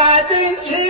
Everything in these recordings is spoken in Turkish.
大惊奇。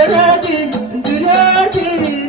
Göredim, güledim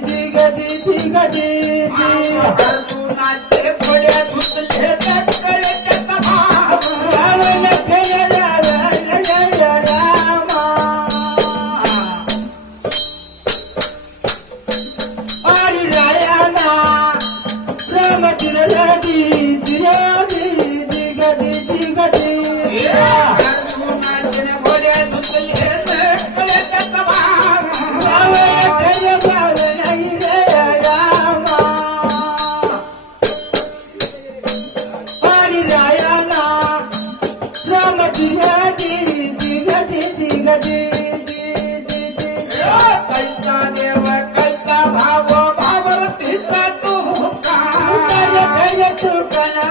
Hola.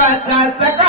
ಕಸ